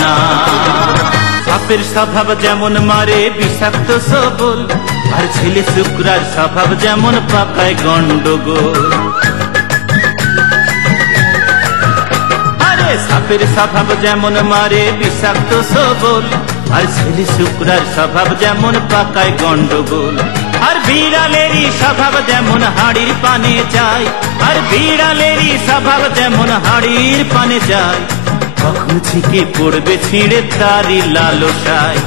না। সাপের স্বভাব যেমন মারে বিষাক্ত সবল, আর ছেলে শুক্রার স্বভাব যেমন পাকায় গন্ডগোল। আরে সাপের স্বভাব যেমন মারে বিষাক্ত সবল, আর ছেলে শুক্রার স্বভাব যেমন পাকায় গন্ডগোল। আর বিড়ালেরই স্বভাব যেমন হাড়ির পানে চায়, আর বিড়ালেরই স্বভাব যেমন হাড়ির পানে চায়। কখন ছিকে পড়বে ছিঁড়ে তারি লালসায়।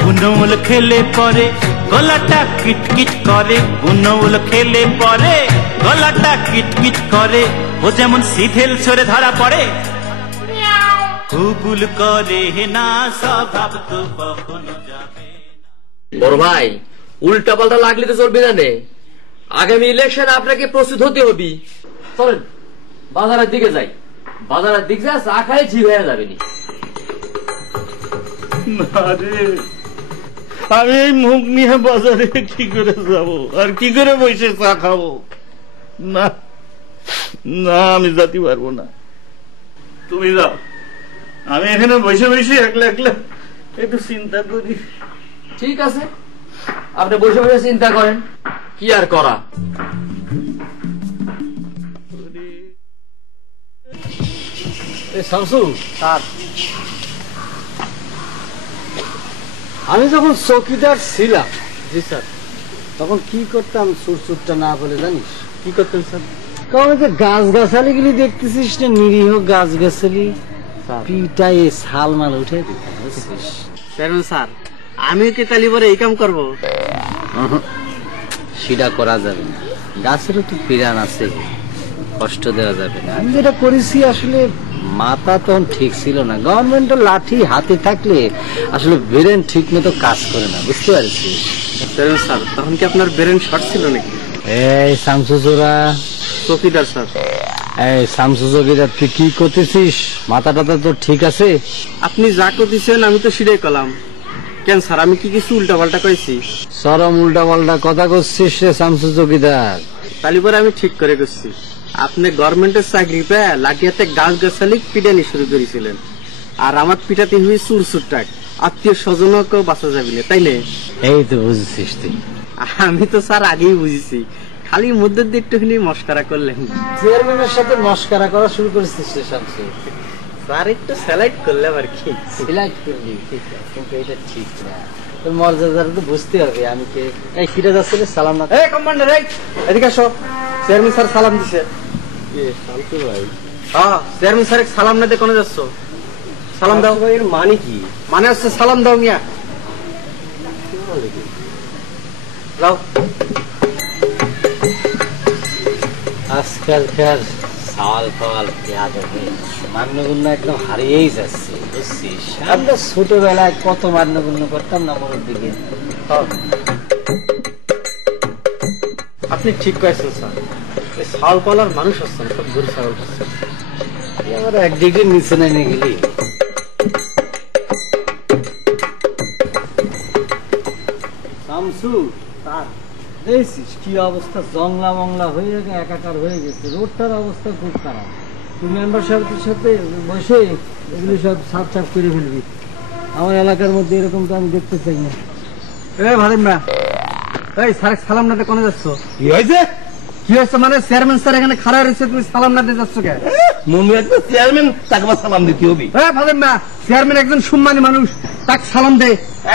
বুনৌল খেলে পরে গলাটা কিটকিট করে, বুনৌল খেলে পরে গলাটা কিটকিট করে। ও যেমন সিধেল সরে ধরা পড়ে, কুকুল করে না স্বভাব তো কখনো যাবে। বড় ভাই, উল্টা পাল্টা লাগলে তো চলবে না। আগামী ইলেকশন আপনাকে প্রস্তুত হতে হবে। চলেন বাজারের দিকে যাই, বাজারের দিক যা চা খাই ঠিক হয়ে যাবে। আমি এই মুখ নিয়ে বাজারে কি করে যাব, আর কি করে বসে চা খাবো? না না, আমি যেতে পারবো না। তুমি যাও, আমি এখানে বসে বসে একলা একলা একটু চিন্তা করি। ঠিক আছে, আপনি বসে বসে চিন্তা করেন, কি আর করা। শামসু স্যার, আমি যখন চৌকিদার ছিলাম, জি স্যার, তখন কি করতাম সুরসুরটা না বলে জানিস? কি করতেন স্যার? কারণ গাছ গাছালি গুলি দেখতেছিস না, নিরীহ গাছ গাছালি পিটাই ছাল মাল উঠে দিতাম, বুঝছিস? স্যার, আমি কি তালি পরে এই কাম করবো? সেটা করা যাবে না, গাছেরও তো পিরান আছে, কষ্ট দেওয়া যাবে না। আমি যেটা করেছি আসলে মাথা তখন ঠিক ছিল না। গভর্নমেন্টের লাঠি হাতে থাকলে আসলে ব্রেন ঠিক মতো কাজ করে না, বুঝতে পারছিস? স্যার, তখন কি আপনার ব্রেন শর্ট ছিল নাকি? এই শামসুজোরা চৌকিদার স্যার, এই শামসু চৌকিদার, তুই কি করতেছিস? মাথা টাথা তো ঠিক আছে? আপনি যা করতেছেন আমি তো সেটাই করলাম। কেন স্যার, আমি কি কিছু উল্টা পাল্টা করেছি? চরম উল্টা পাল্টা কথা করছিস রে শামসু চৌকিদার। তাহলে পরে আমি ঠিক করে করছি। আপনি গভর্নমেন্টের চাকরি পেয়ে লাঠি হাতে গাছ গাছালি পিটানি শুরু করেছিলেন, আর আমার পিটাতে হয়ে চুরচুরটাক আত্মীয় স্বজনকেও বাঁচা যাবে না, তাই না? এই তো বুঝেছিস তুই। আমি তো স্যার আগেই বুঝেছি, খালি মধ্যে দিয়ে একটুখানি মস্কারা করলেন। চেয়ারম্যানের সাথে মস্কারা করা শুরু করেছিস রে শামসু। স্যার একটু স্যালাইড করলাম আর কি। স্যালাইড করলি, ঠিক আছে, কিন্তু এটা ঠিক না। তোর মর্যাদা তো বুঝতে হবে। আমি কে? এই ফিরে যাচ্ছে রে, সালাম না। এই কমান্ডার, এই এদিকে আসো। চেয়ারম্যান স্যার সালাম দিছে। শামসু ভাই, হ্যাঁ, চেয়ারম্যান স্যার সালাম না দিয়ে কোনে যাচ্ছ? সালাম দাও। এর মানে কি? মানে হচ্ছে সালাম দাও মিয়া। যাও। আজকালকার সাল ফাল মান্যগুণ্য একদম হারিয়েই যাচ্ছে, বুঝছিস? আমরা ছোটবেলায় কত মান্যগুণ্য করতাম না মোড়ের দিকে। আপনি ঠিক কয়েছেন স্যার, এই সাল পালার মানুষ হচ্ছেন, সব গরু ছাগল হচ্ছে। আমার এক ডিগ্রি নিচে নেমে গেলি। শামসু স্যার, দেখছিস কি অবস্থা? জংলা মংলা হয়ে একাকার হয়ে গেছে, রোডটার অবস্থা খুব খারাপ। তুই মেম্বার সাহেবের সাথে বসে এগুলো সব সাফ সাফ করে ফেলবি। আমার এলাকার মধ্যে এরকম তো আমি দেখতে চাই না। ভারিম না, এই স্যার সালাম না দিয়ে কোনে যাচ্ছ? কি হয়েছে? কি হয়েছে মানে? চেয়ারম্যান স্যার এখানে খাড়া রয়েছে, তুমি সালাম না দিয়ে যাচ্ছ কে? মনে একটা চেয়ারম্যান, তাকে সালাম দিতে হবে। ভারিম না, চেয়ারম্যান একজন সম্মানী মানুষ, তাকে সালাম দে।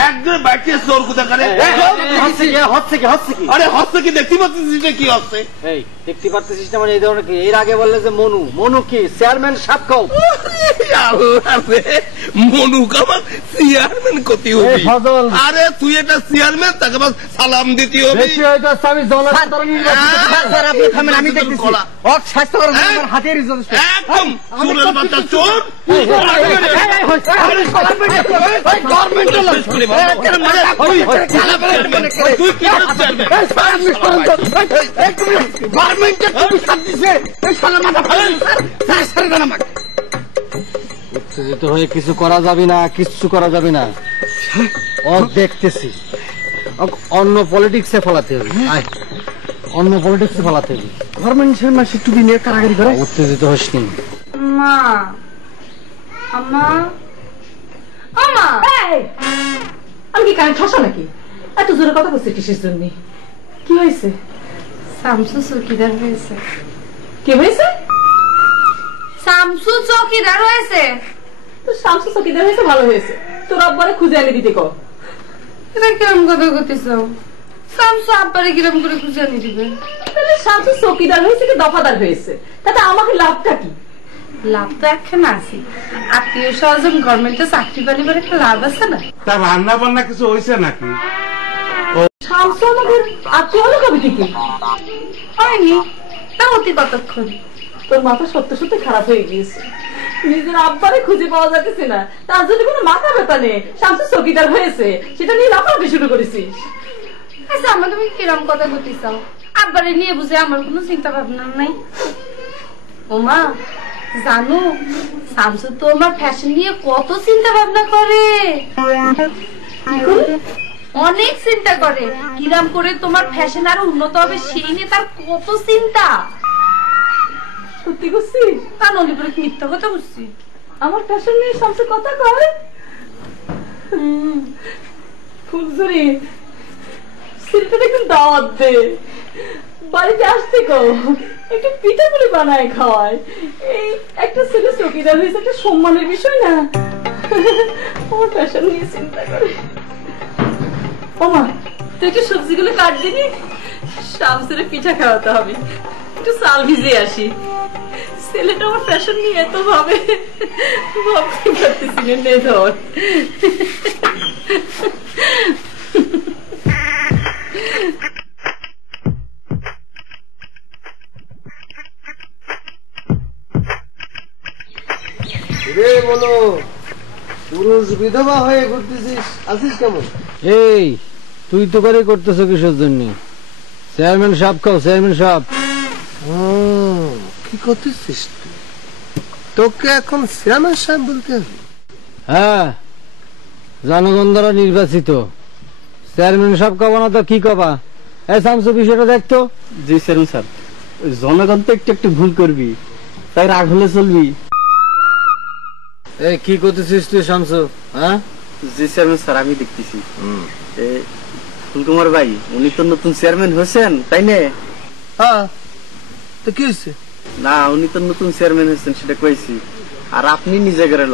একদম বাকি চোর কোথা করে। হচ্ছে কি? আরে হচ্ছে কি? দেখতে পাচ্ছিস কি হচ্ছে? এই দেখতে পাচ্ছিস না মানে এই ধরনের কি? এর আগে বললে যে মনু, মনু কি চেয়ারম্যান সাপ খাও? মনু কামাল চেয়ারম্যান কতি হবি? আরে তুই এটা চেয়ারম্যান, তাকে সালাম দিতে হবে। বেশি হয়তো আমি জলা স্যার, আপনি থামেন, আমি দেখতেছি। ওক স্বাস্থ্য করার জন্য আমার হাতের ইজ্জত একদম চোরের বাচ্চা চোর। গভর্নমেন্টের লোক তুই কি গভর্নমেন্টের উত্তেজিত হয়ে কিছু করা যাবে না, কিচ্ছু করা যাবে না। ও দেখতেছি অন্য পলিটিক্সে ফলাতে হবে, অন্য পলিটিক্সে ফলাতে হবে। গভর্নমেন্টের মাসে টুপি নিয়ে কারাগারি করে। উত্তেজিত হোস নি মা, আম্মা, আমি কি কানে ঠসা নাকি? এত জোরে কথা বলছে কিসের জন্য? কি হয়েছে? শামসু চৌকিদার হয়েছে। কি হয়েছে? শামসু চৌকিদার হয়েছে। তো শামসু চৌকিদার হয়েছে, ভালো হয়েছে। তোর আব্বারে খুঁজে এনে দিতে কো। এটা কিরম কথা করতেছ? শামসু আব্বারে কিরম করে খুঁজে এনে দিবে? তাহলে শামসু চৌকিদার হয়েছে কি দফাদার হয়েছে, তাতে আমাকে লাভটা কি? লাভ তো একখানা আছে, আত্মীয় স্বজন গভর্নমেন্টে চাকরি পালিবার একটা লাভ আছে না? তার রান্না বান্না কিছু হয়েছে নাকি? শামসু আমাদের আত্মীয় হলো কবে থেকে? হয়নি, তা অতি কতক্ষণ। তোর মাথা সত্য সত্য খারাপ হয়ে গিয়েছে। নিজের আব্বারে খুঁজে পাওয়া যাচ্ছে না, তার জন্য কোনো মাথা ব্যথা নেই। শামসু চৌকিদার হয়েছে, সেটা নিয়ে লাফালাফি শুরু করেছিস। আচ্ছা আমার তুমি কিরম কথা করতে চাও? আব্বারে নিয়ে বুঝে আমার কোনো চিন্তা ভাবনা নাই। ওমা জানো, শামসু তো আমার ফ্যাশন নিয়ে কত চিন্তা ভাবনা করে, অনেক চিন্তা করে। কিরাম করে তোমার ফ্যাশন আরো উন্নত হবে সেই নিয়ে তার কত চিন্তা। সত্যি করছিস? তা নলি করে মিথ্যা কথা বলছি? আমার ফ্যাশন নিয়ে শামসু কথা কয়। ফুলঝুরি, ছেলেটা একটু দাওয়াত দে, বাড়িতে আসতে কো, একটু পিঠা পুলি বানায় খাওয়ায়। এই একটা ছেলে চৌকিদার হয়েছে, একটা সম্মানের বিষয় না? আমার ফ্যাশন নিয়ে চিন্তা করে। ওমা, তুই একটু সবজিগুলো কাট দিবি, শামসুরে পিঠা খাওয়াতে হবে। একটু চাল ভিজে আসি। ছেলেটা আমার ফ্যাশন নিয়ে এত ভাবে, ভাবতে পারতেছি না। নে ধর। রে বলো, পুরুষ বিধবা হয়ে ঘুরতেছিস, আছিস কেমন? এই তুই তো করে করতেছ কিসের জন্য? চেয়ারম্যান সাহেব খাও, চেয়ারম্যান সাহেব। কি করতেছিস তুই? তোকে এখন চেয়ারম্যান সাহেব বলতে হবে? হ্যাঁ, জনগণ দ্বারা নির্বাচিত চেয়ারম্যান সাহেব কবা না তো কি কবা? এই শামসু বিষয়টা দেখতো। জি চেয়ারম্যান স্যার, জনগণ তো একটু একটু ভুল করবি, তাই রাগ হলে চলবি? এই কি করতেছিস তুই শামসু? হ্যাঁ জি চেয়ারম্যান স্যার, আমি দেখতেছি। ফুলকুমার ভাই, উনি তো নতুন চেয়ারম্যান হয়েছেন, তাই না? হ্যাঁ, তো কি হয়েছে? না, উনি তো নতুন চেয়ারম্যান হয়েছেন সেটা কইছি। আর আপনি নিজে গেল,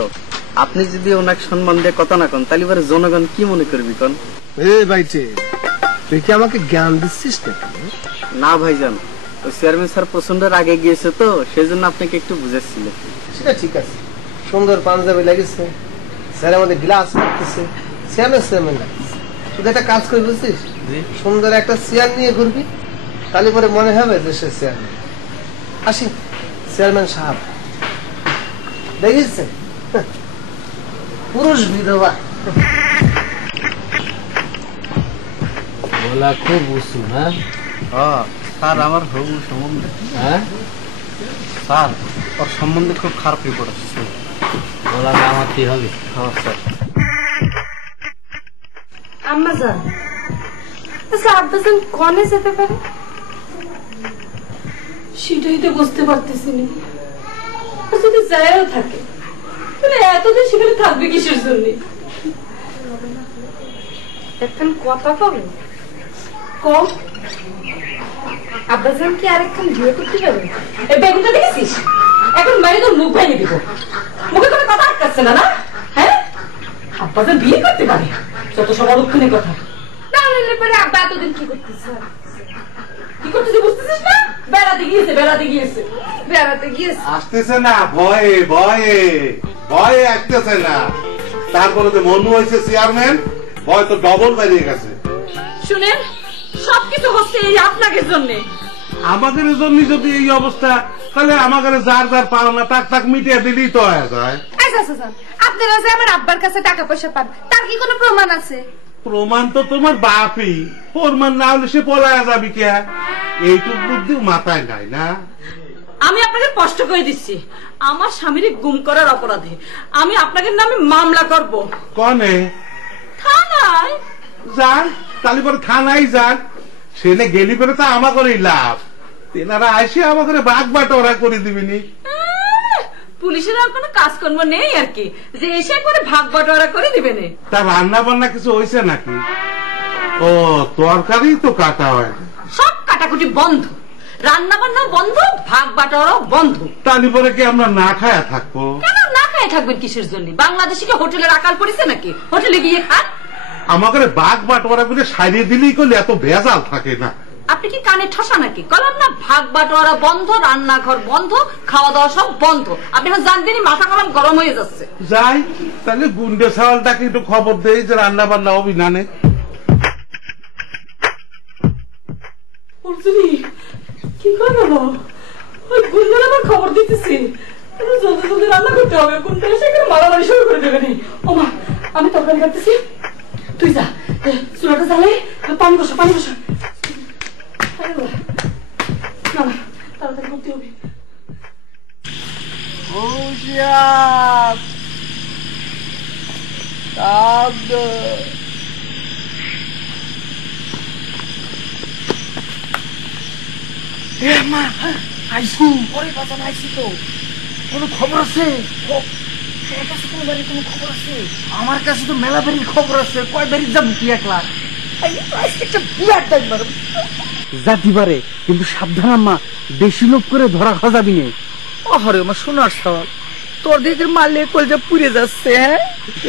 আপনি যদি ওনাকে সম্মান দিয়ে কথা না কন, তাহলে এবারে জনগণ কি মনে করবি কন? বাইটে, তুই কি আমাকে জ্ঞান দিচ্ছিস নাকি? না ভাইজান, ওই চেয়ারম্যান স্যার প্রচন্ড আগে গিয়েছে তো, সেই জন্য আপনাকে একটু বুঝাচ্ছিল। সেটা ঠিক আছে, সুন্দর পাঞ্জাবি লাগেছে, স্যার আমাদের গ্লাস করতেছে, চেয়ারম্যান লাগতেছে। শুধু একটা কাজ করে বুঝছিস, সুন্দর একটা চেয়ার নিয়ে ঘুরবি, তাহলে পরে মনে হবে যে সে চেয়ারম্যান। আসি, চেয়ারম্যান সাহেব দেখেছেন, পুরুষ বিধবা। বলা খুব উঁচু। হ্যাঁ স্যার, আমার হবু সম্বন্ধে, হ্যাঁ স্যার ওর সম্বন্ধে খুব খারাপ রিপোর্ট আসছে। বলা আমার কি হবে? হ্যাঁ স্যার। আম্মা যান, আচ্ছা আব্বাজান কনে যেতে পারে? সেটাই তো বুঝতে পারতেছি না। যদি যায়ও থাকে, তাহলে এতদিন সেখানে থাকবে কিসের জন্য? একখান কথা কবে কম আব্বাজান কি আরেকখান বিয়ে করতে পারে? এই বেগুনটা দেখেছিস? এখন বাইরে তোর মুখ ভাঙিয়ে দিব। মুখে কোনো কথা আটকাচ্ছে না, না? হ্যাঁ, আব্বাজান বিয়ে করতে পারে, যত সব অলক্ষণের কথা। তাহলে পরে আব্বা এতদিন কি করতেছে? কি করতেছে বুঝতেছিস না? বেড়াতে গিয়েছে, বেড়াতে গিয়েছে। বেড়াতে গিয়েছে। আসতেছে না, ভয়ে ভয়ে ভয়ে আসতেছে না। তারপরে তো মনু হয়েছে চেয়ারম্যান, ভয় তো ডবল বেরিয়ে গেছে। শুনেন, সবকিছু হচ্ছে এই আপনাকে জন্যে। আমাদের জন্য যদি এই অবস্থা, তাহলে আমাদের যার যার পাওনা তাক তাক মিটিয়ে দিলেই তো হয়ে যায়। আচ্ছা, আপনারা যে আমার আব্বার কাছে টাকা পয়সা পান, তার কি কোনো প্রমাণ আছে? প্রমাণ তো তোমার বাপই, প্রমাণ না হলে সে পলায়া যাবি কে? এইটুক বুদ্ধি মাথায় নাই না? আমি আপনাকে স্পষ্ট করে দিচ্ছি, আমার স্বামীর গুম করার অপরাধে আমি আপনাকে নামে মামলা করব। কনে? থানায় যান, তাহলে পরে থানায় যান। সেনে গেলি পরে তো আমাকে লাভ, তেনারা আসে আমাকে বাঘ বাটোয়ারা করে দিবিনি। পুলিশের আর কোনো কাজকর্ম নেই আর কি, যে এসে একবারে ভাগ বাটোয়ারা করে দিবে না। তা রান্না বান্না কিছু হয়েছে নাকি? ও তরকারি তো কাটা হয়, সব কাটাকুটি বন্ধ, রান্না বান্না বন্ধ, ভাগ বাটোয়ারাও বন্ধ। তাহলে পরে কি আমরা না খায়া থাকবো? কেন না খায় থাকবেন কিসের জন্য? বাংলাদেশে কি হোটেলের আকাল পড়েছে নাকি? হোটেলে গিয়ে খান। আমাকে বাঘ বাটোয়ারা করে সারিয়ে দিলেই করলে এত ভেজাল থাকে না। আপনি কি কানে ঠসা নাকি? কলাম না ভাগ বাটোয়ারা বন্ধ, রান্নাঘর বন্ধ, খাওয়া দাওয়া সব বন্ধ। আপনি এখন জানবেনই মাথা কলম গরম হয়ে যাচ্ছে। যাই তাহলে গুন্ডে সাওয়ালটাকে একটু খবর দেই যে রান্না বান্না অভিনানে। কি করে গেল? ওই গুন্ডের আবার খবর দিতেছি, জলদি জলদি রান্না করতে হবে, গুন্ডে এসে মারামারি শুরু করে দেবে। ও মা, আমি তরকারি কাটতেছি, তুই যা চুলাটা জ্বালে পানি বসা, পানি বসা। না না, তাড়াতাড়ি করতে হবে। কোনো খবর আছে? আমার কাছে তো মেলা বাড়ির খবর আছে। কয় বাড়ি যাবো কি একলা? জাতি পারে কিন্তু সাবধান আম্মা, বেশি লোক করে ধরা খাওয়া যাবি না। ওহরে আমার সোনার সওয়াল, তোর দিকে মারলে কলজা পুড়ে যাচ্ছে। হ্যাঁ,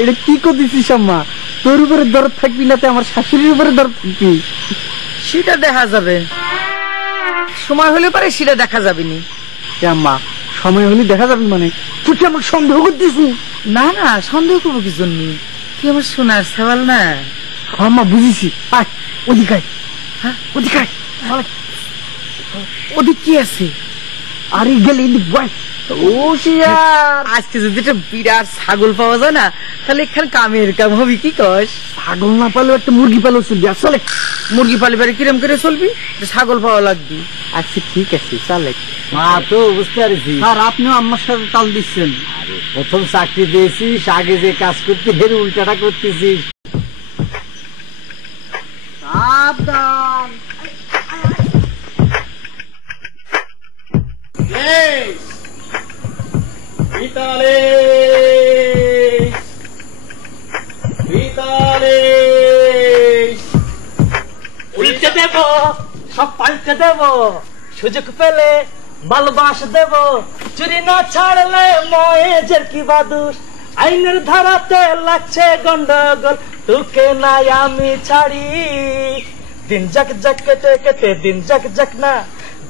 এটা কি করতেছিস আম্মা? তোর উপরে দরদ থাকবি না, আমার শাশুড়ির উপরে দরদ থাকবি। সেটা দেখা যাবে, সময় হলে পারে সেটা দেখা যাবে নি। আম্মা সময় হলে দেখা যাবে মানে? তুই কি আমাকে সন্দেহ করতেছিস? না না, সন্দেহ করবো কি জন্য? তুই আমার সোনার সওয়াল না। আম্মা বুঝেছি, আয় ওদিকে আয়। হ্যাঁ ওদিকে আয়। ওদিক কি আছে? আরে গেলে এদিক বয়। আজকে যদি একটা বিরাট ছাগল পাওয়া যায় না, তাহলে এখানে কামের কাম হবি। কি কস? ছাগল না পালেও একটা মুরগি পালেও চলবি। আসলে মুরগি পালে পারে কিরম করে চলবি? ছাগল পাওয়া লাগবে। আচ্ছা ঠিক আছে, চলে। মা তো বুঝতে পারছি, আর আপনিও আম্মার সাথে তাল দিচ্ছেন। প্রথম চাকরি দিয়েছিস, আগে যে কাজ করতে হের উল্টাটা করতেছিস। সাবধান। উল্টে দেব, সব পাল্টে দেব, সুযোগ পেলে ভালোবাস দেব, চুরি না ছাড়লে ময়েজের কি বাদুস, আইনের ধারাতে লাগছে গন্ডগোল, তোকে নাই আমি ছাড়ি। দিন যাক যাক কেটে কেটে দিন যাক যাক না,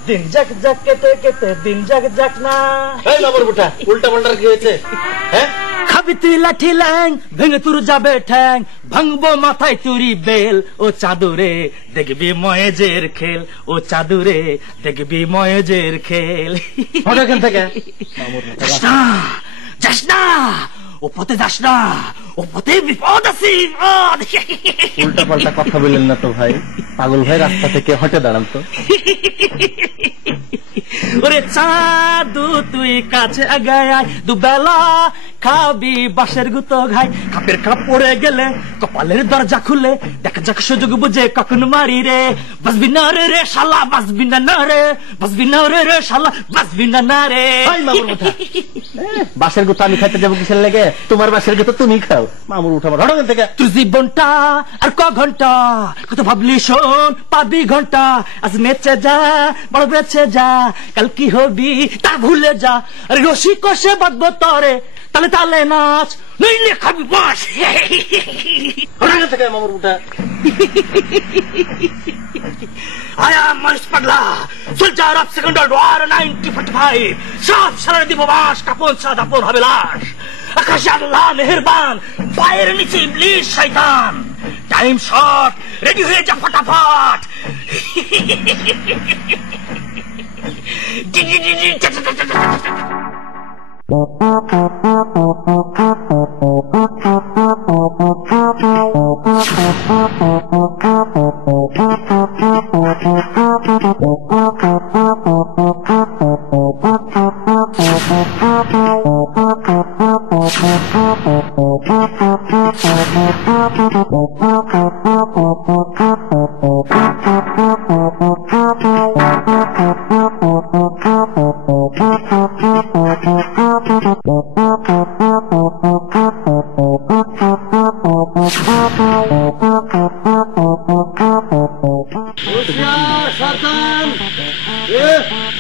দিন যাক যাক কেটে কেটে দিন যাক যাক না। এই নম্বর বুটা উল্টা পাল্টা কি হয়েছে? হ্যাঁ, খাবি তুই লাঠি ল্যাং, ভেঙে তোর যাবে ঠ্যাং, ভাঙবো মাথায় তুরি বেল, ও চাদুরে দেখবি ময়েজের খেল, ও চাদুরে দেখবি ময়েজের খেল। এখান থেকে যাস না, যাস না, ও পথে যাস না, ও পথে বিপদ আছে। উল্টা পাল্টা কথা বললেন না তো ভাই, পাগল ভাই রাস্তা থেকে হটে দাঁড়ান তো। ওরে চাঁদু তুই কাছে আগায় আয়, দুবেলা খাবি বাঁশের গুতো ঘাই, কাপের কাপ পড়ে গেলে কপালের দরজা খুলে, দেখা যাক সুযোগ বুঝে কখন মারি রে, বাসবি না রে রে শালা, বাসবি না না রে, বাসবি না রে রে শালা, বাসবি না না রে। বাঁশের গুতো আমি খাইতে যাবো কিসের লেগে? তোমার বাঁশের গুতো তুমি খাও। মামুর উঠাবো হঠাৎ থেকে। তোর জীবনটা আর ক ঘন্টা, কত ভাবলি শোন পাবি ঘন্টা, আজ নেচে যা বড় বেঁচে যা, কাল কি হবি তা ভুলে যা, আরে রশি কষে বাঁধবো তরে, তালে তালে নাচ, নইলে খাবি বাস। থেকে মামুর উঠা। আয়া মানুষ পাগলা, soldier of second world war 1945, সব সারা দিব বাস, কাপন সাদ আপন হবে লাশ, আকাশে আল্লাহ মেহেরবান, পায়ের নিচে ইবলিশ শয়তান, টাইম শর্ট, রেডি হয়ে যা ফটাফট।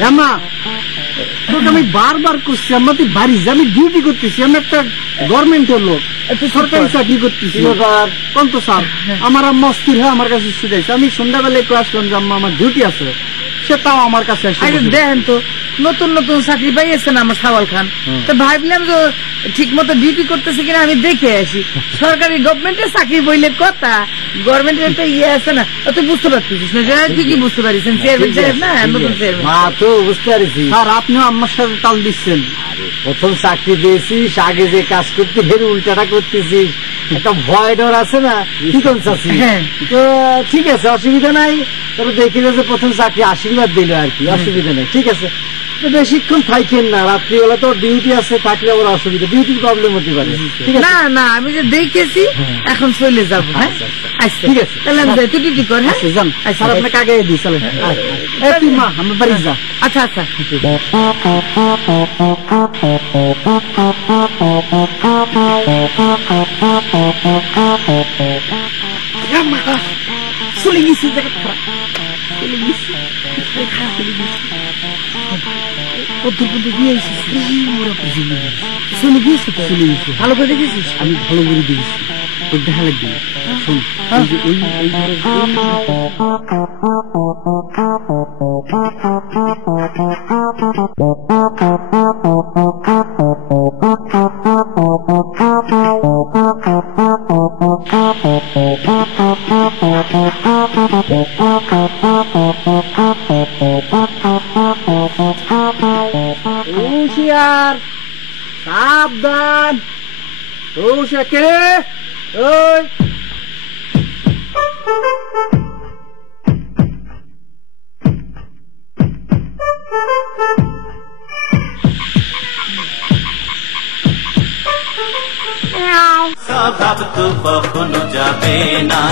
জামা তোকে আমি বারবার করছি আমরা তুই বাড়ি যা, আমি ডিউটি করতেছি, আমি একটা গভর্নমেন্টের লোক, একটা সরকারি চাকরি করতেছি। কোন তো স্যার আমার আম্মা অস্থির হয়ে আমার কাছে ছুটাইছে, আমি সন্ধ্যাবেলা একটু আসলাম যে আম্মা আমার ডিউটি আছে, সে তাও আমার কাছে দেখেন তো নতুন নতুন চাকরি পাইয়েছেন আমার সাওয়াল খান, তো ভাবলাম যে ঠিক মতো ডিউটি করতেছে কিনা আমি দেখে আসি। সরকারি গভর্নমেন্টের চাকরি বইলে কথা, গভর্নমেন্টের একটা ইয়ে আছে না, তো বুঝতে পারতেছিস না, ঠিকই বুঝতে পারছেন চেয়ারম্যান সাহেব না নতুন চেয়ারম্যান। মা তো বুঝতে পারছি স্যার আপনিও আমার সাথে তাল দিচ্ছেন। প্রথম চাকরি দিয়েছিস, আগে যে কাজ করতে ফের উল্টাটা করতেছিস, একটা ভয় ডর আছে না, কি করছি। তো ঠিক আছে, অসুবিধা নাই, তবে দেখি যে প্রথম চাকরি আশীর্বাদ দিল আর কি, অসুবিধা নেই, ঠিক আছে। বেশিক্ষণ থাকেন না, রাত্রিবেলা তো ডিউটি আছে, থাকলে আবার অসুবিধা, ডিউটির প্রবলেম হতে পারে, ঠিক আছে। না না আমি যে দেখেছি এখন চলে যাবো। হ্যাঁ আচ্ছা ঠিক আছে, তাহলে আমি যাই, তুই ডিউটি কর। হ্যাঁ যান, স্যার আপনাকে আগে দিই, চলেন। তুই মা আমার বাড়ি যা। আচ্ছা আচ্ছা চলে গেছি, চলে গেছি, চলে গিয়েছি, চলে গেছি, ভালো করে দেখেছিস, আমি ভালো করে দেখেছি, তোর দেখা লাগবে। শোন ওই ঘরে হুঁশিয়ার, সাবধান, কে ওই স্বভাব তো কখনো যাবে না,